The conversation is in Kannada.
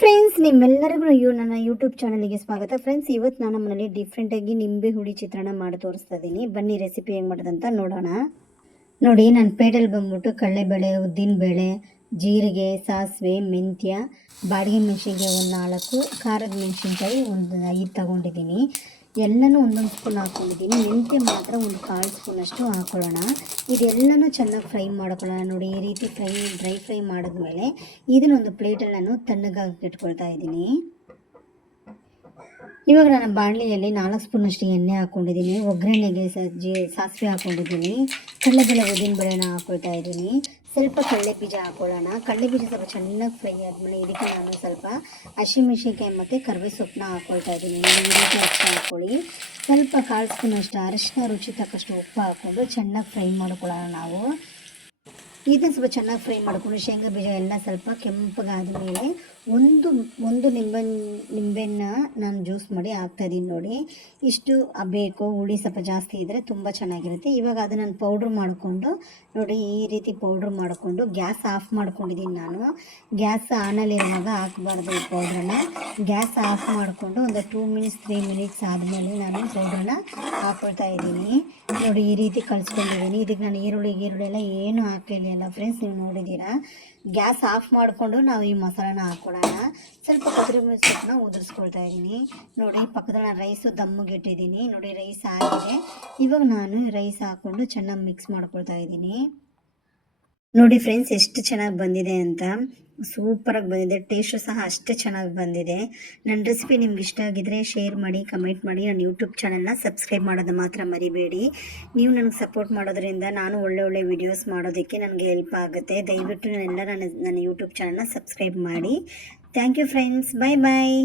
ಫ್ರೆಂಡ್ಸ್, ನಿಮ್ಮೆಲ್ಲರಿಗೂ ನನ್ನ ಯೂಟ್ಯೂಬ್ ಚಾನಲ್ಗೆ ಸ್ವಾಗತ. ಫ್ರೆಂಡ್ಸ್, ಇವತ್ತು ನಾನು ಮನೇಲಿ ಡಿಫ್ರೆಂಟಾಗಿ ನಿಂಬೆ ಹುಳಿ ಚಿತ್ರಾನ್ನ ಮಾಡಿ ತೋರಿಸ್ತಾ ಇದ್ದೀನಿ. ಬನ್ನಿ ರೆಸಿಪಿ ಹೆಂಗೆ ಮಾಡೋದಂತ ನೋಡೋಣ. ನೋಡಿ, ನಾನು ಪೇಡಲ್ಲಿ ಬಂದ್ಬಿಟ್ಟು ಕಡಲೆಬೇಳೆ, ಉದ್ದಿನಬೇಳೆ, ಜೀರಿಗೆ, ಸಾಸಿವೆ, ಮೆಂತ್ಯ, ಬಾಡಿಗೆ ಮೆಣಸಿನ್ಕಾಯಿ ಒಂದು 4, ಖಾರದ ಮೆಣಸಿನ್ಕಾಯಿ ಒಂದು 5 ತೊಗೊಂಡಿದ್ದೀನಿ. ಎಲ್ಲನೂ ಒಂದೊಂದು ಸ್ಪೂನ್ ಹಾಕ್ಕೊಂಡಿದ್ದೀನಿ. ಮೆಂತ್ಯ ಮಾತ್ರ ಒಂದು 1/4 ಸ್ಪೂನಷ್ಟು ಹಾಕ್ಕೊಳ್ಳೋಣ. ಇದೆಲ್ಲನೂ ಚೆನ್ನಾಗಿ ಫ್ರೈ ಮಾಡ್ಕೊಳ್ಳೋಣ. ನೋಡಿ, ಈ ರೀತಿ ಡ್ರೈ ಫ್ರೈ ಮಾಡಿದ್ಮೇಲೆ ಇದನ್ನೊಂದು ಪ್ಲೇಟಲ್ಲಿ ನಾನು ತಣ್ಣಗಾಗಿ ಇಟ್ಕೊಳ್ತಾ ಇದ್ದೀನಿ. ಇವಾಗ ನಾನು ಬಾಣಲಿಯಲ್ಲಿ 4 ಸ್ಪೂನಷ್ಟು ಎಣ್ಣೆ ಹಾಕ್ಕೊಂಡಿದ್ದೀನಿ. ಒಗ್ಗರಣೆಗೆ ಸಾಸಿವೆ ಹಾಕ್ಕೊಂಡಿದ್ದೀನಿ. ಕಡಲೆಬೇಳೆ, ಉದ್ದಿನಬೇಳೆನ ಹಾಕ್ಕೊಳ್ತಾ ಇದ್ದೀನಿ. ಸ್ವಲ್ಪ ಕಡಲೆಬೀಜ ಹಾಕ್ಕೊಳ್ಳೋಣ. ಕಡಲೆಬೀಜ ಸ್ವಲ್ಪ ಚೆನ್ನಾಗಿ ಫ್ರೈ ಆದಮೇಲೆ ಇದಕ್ಕೆ ನಾನು ಸ್ವಲ್ಪ ಹಸಿಮೆಣಸಿನ್ಕಾಯಿ ಮತ್ತು ಕರಿಬೇವು ಸೊಪ್ಪನ್ನ ಹಾಕ್ಕೊಳ್ತಾ ಇದ್ದೀನಿ. ಈ ರೀತಿ ಹಾಕ್ಕೊಳ್ಳಿ. ಸ್ವಲ್ಪ 1/4 ಸ್ಪೂನಷ್ಟು ಅರಿಶಿನ, ರುಚಿ ತಕ್ಕಷ್ಟು ಉಪ್ಪು ಹಾಕ್ಕೊಂಡು ಚೆನ್ನಾಗಿ ಫ್ರೈ ಮಾಡ್ಕೊಳ್ಳೋಣ. ನಾವು ಇದನ್ನು ಸ್ವಲ್ಪ ಚೆನ್ನಾಗಿ ಫ್ರೈ ಮಾಡಿಕೊಂಡು ಶೇಂಗಾ ಬೀಜ ಎಲ್ಲ ಸ್ವಲ್ಪ ಕೆಂಪಗಾದ ಮೇಲೆ ಒಂದು ನಿಂಬೆಹಣ್ಣ ನಾನು ಜ್ಯೂಸ್ ಮಾಡಿ ಹಾಕ್ತಾಯಿದ್ದೀನಿ. ನೋಡಿ, ಇಷ್ಟು ಬೇಕು. ಹುಳಿ ಸ್ವಲ್ಪ ಜಾಸ್ತಿ ಇದ್ದರೆ ತುಂಬ ಚೆನ್ನಾಗಿರುತ್ತೆ. ಇವಾಗ ಅದನ್ನು ನಾನು ಪೌಡ್ರ್ ಮಾಡಿಕೊಂಡು, ನೋಡಿ ಈ ರೀತಿ ಪೌಡ್ರ್ ಮಾಡಿಕೊಂಡು ಗ್ಯಾಸ್ ಆಫ್ ಮಾಡ್ಕೊಂಡಿದ್ದೀನಿ. ನಾನು ಗ್ಯಾಸ್ ಆನಲ್ಲಿರುವಾಗ ಹಾಕಬಾರ್ದು ಈ ಪೌಡ್ರನ್ನ. ಗ್ಯಾಸ್ ಆಫ್ ಮಾಡಿಕೊಂಡು ಒಂದು 2 ಮಿನಿಟ್ಸ್ 3 ಮಿನಿಟ್ಸ್ ಆದಮೇಲೆ ನಾನು ಪೌಡ್ರನ್ನ ಹಾಕ್ಕೊಳ್ತಾ ಇದ್ದೀನಿ. ನೋಡಿ, ಈ ರೀತಿ ಕಲಿಸ್ಕೊಂಡಿದ್ದೀನಿ. ಇದಕ್ಕೆ ನಾನು ಈರುಳ್ಳಿ ಎಲ್ಲ ಏನೂ ಹಾಕಲಿಲ್ಲ ಫ್ರೆಂಡ್ಸ್, ನೀವು ನೋಡಿದ್ದೀರಾ. ಗ್ಯಾಸ್ ಆಫ್ ಮಾಡಿಕೊಂಡು ನಾವು ಈ ಮಸಾಲಾನ ಹಾಕ್ಕೊಳ್ಳೋಣ. ಸ್ವಲ್ಪ ಕೊತ್ತಂಬರಿ ಸೊಪ್ಪನ್ನ ಉದುರಿಸ್ಕೊಳ್ತಾ ಇದ್ದೀನಿ. ನೋಡಿ, ಪಕ್ಕದಲ್ಲಿ ನಾನು ರೈಸು ದಮ್ಮಿಗೆ ಇಟ್ಟಿದ್ದೀನಿ. ನೋಡಿ, ರೈಸ್ ಆಗಿದೆ. ಇವಾಗ ನಾನು ರೈಸ್ ಹಾಕ್ಕೊಂಡು ಚೆನ್ನಾಗಿ ಮಿಕ್ಸ್ ಮಾಡ್ಕೊಳ್ತಾ ಇದ್ದೀನಿ. ನೋಡಿ ಫ್ರೆಂಡ್ಸ್, ಎಷ್ಟು ಚೆನ್ನಾಗಿ ಬಂದಿದೆ ಅಂತ. ಸೂಪರಾಗಿ ಬಂದಿದೆ. ಟೇಸ್ಟು ಸಹ ಅಷ್ಟೇ ಚೆನ್ನಾಗಿ ಬಂದಿದೆ. ನನ್ನ ರೆಸಿಪಿ ನಿಮ್ಗೆ ಇಷ್ಟ ಆಗಿದ್ರೆ ಶೇರ್ ಮಾಡಿ, ಕಮೆಂಟ್ ಮಾಡಿ. ನನ್ನ ಯೂಟ್ಯೂಬ್ ಚಾನಲ್ನ ಸಬ್ಸ್ಕ್ರೈಬ್ ಮಾಡೋದು ಮಾತ್ರ ಮರಿಬೇಡಿ. ನೀವು ನನಗೆ ಸಪೋರ್ಟ್ ಮಾಡೋದ್ರಿಂದ ನಾನು ಒಳ್ಳೆ ವೀಡಿಯೋಸ್ ಮಾಡೋದಕ್ಕೆ ನನಗೆ ಹೆಲ್ಪ್ ಆಗುತ್ತೆ. ದಯವಿಟ್ಟು ನನ್ನ ಯೂಟ್ಯೂಬ್ ಚಾನಲ್ನ ಸಬ್ಸ್ಕ್ರೈಬ್ ಮಾಡಿ. Thank you friends. Bye bye.